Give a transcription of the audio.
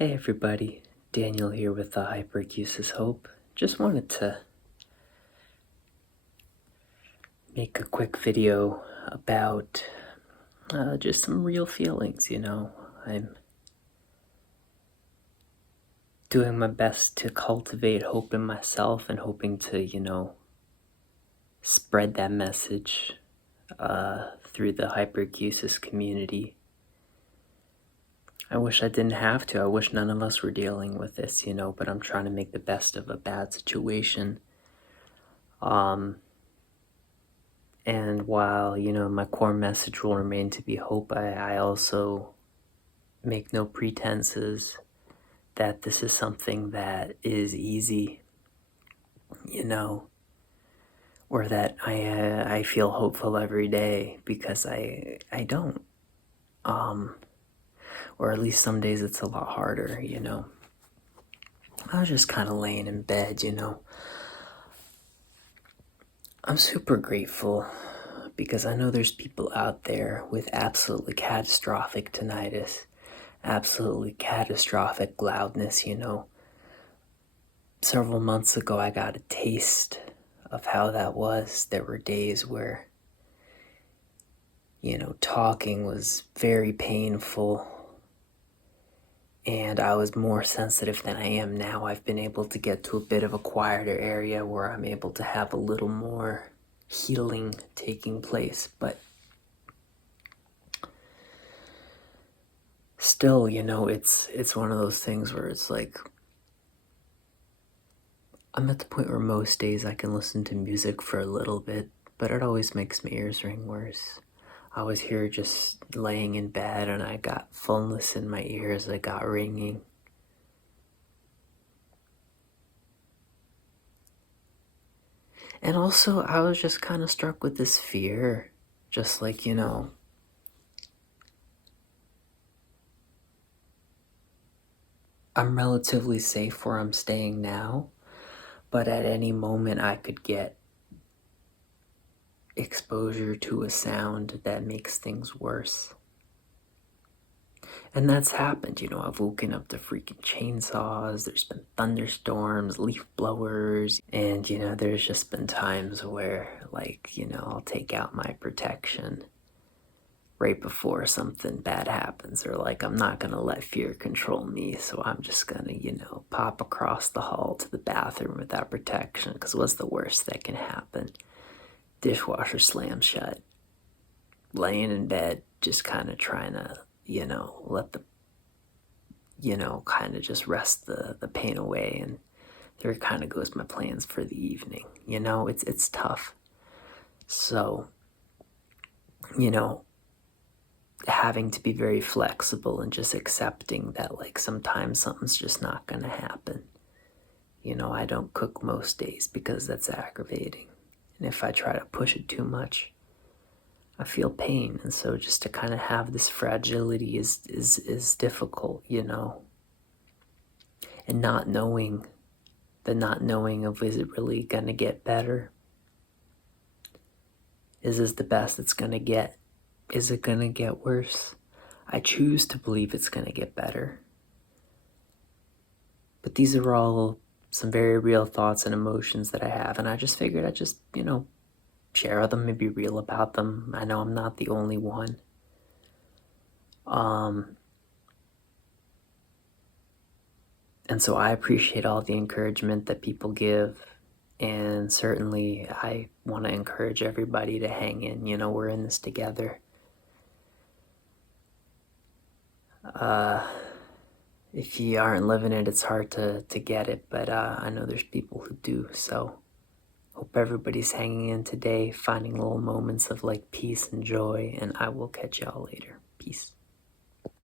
Hey everybody, Daniel here with the Hyperacusis Hope. Just wanted to make a quick video about just some real feelings, I'm doing my best to cultivate hope in myself and hoping to, spread that message through the Hyperacusis community. I wish I didn't have to. I wish none of us were dealing with this, but I'm trying to make the best of a bad situation. And while, my core message will remain to be hope, I also make no pretenses that this is something that is easy, or that I feel hopeful every day, because I don't. Or at least some days it's a lot harder, I was just kind of laying in bed, I'm super grateful because I know there's people out there with absolutely catastrophic tinnitus, absolutely catastrophic loudness, Several months ago, I got a taste of how that was. There were days where, talking was very painful, and I was more sensitive than I am now. I've been able to get to a bit of a quieter area where I'm able to have a little more healing taking place, but still, it's one of those things where it's like, I'm at the point where most days I can listen to music for a little bit, but it always makes my ears ring worse. I was here just laying in bed and I got fullness in my ears, I got ringing. And also, I was just kind of struck with this fear, just like, I'm relatively safe where I'm staying now, but at any moment I could get exposure to a sound that makes things worse. And that's happened, I've woken up to freaking chainsaws, there's been thunderstorms, leaf blowers, and, there's just been times where, like, I'll take out my protection right before something bad happens, or like, I'm not gonna let fear control me, so I'm just gonna, pop across the hall to the bathroom without protection, because what's the worst that can happen? Dishwasher slam shut, laying in bed, just kind of trying to, let the, kind of just rest the pain away, and there kind of goes my plans for the evening. It's tough. So, having to be very flexible and just accepting that, like, sometimes something's just not gonna happen. I don't cook most days because that's aggravating. And if I try to push it too much, I feel pain. And so just to kind of have this fragility is difficult, And not knowing of, is it really gonna get better? Is this the best it's gonna get? Is it gonna get worse? I choose to believe it's gonna get better. But these are all some very real thoughts and emotions that I have, and I just figured I'd just, share them and be real about them. I know I'm not the only one. And so I appreciate all the encouragement that people give, and certainly I want to encourage everybody to hang in. We're in this together. If you aren't living it, it's hard to get it, but I know there's people who do, so hope everybody's hanging in today, finding little moments of, like, peace and joy, and I will catch y'all later. Peace.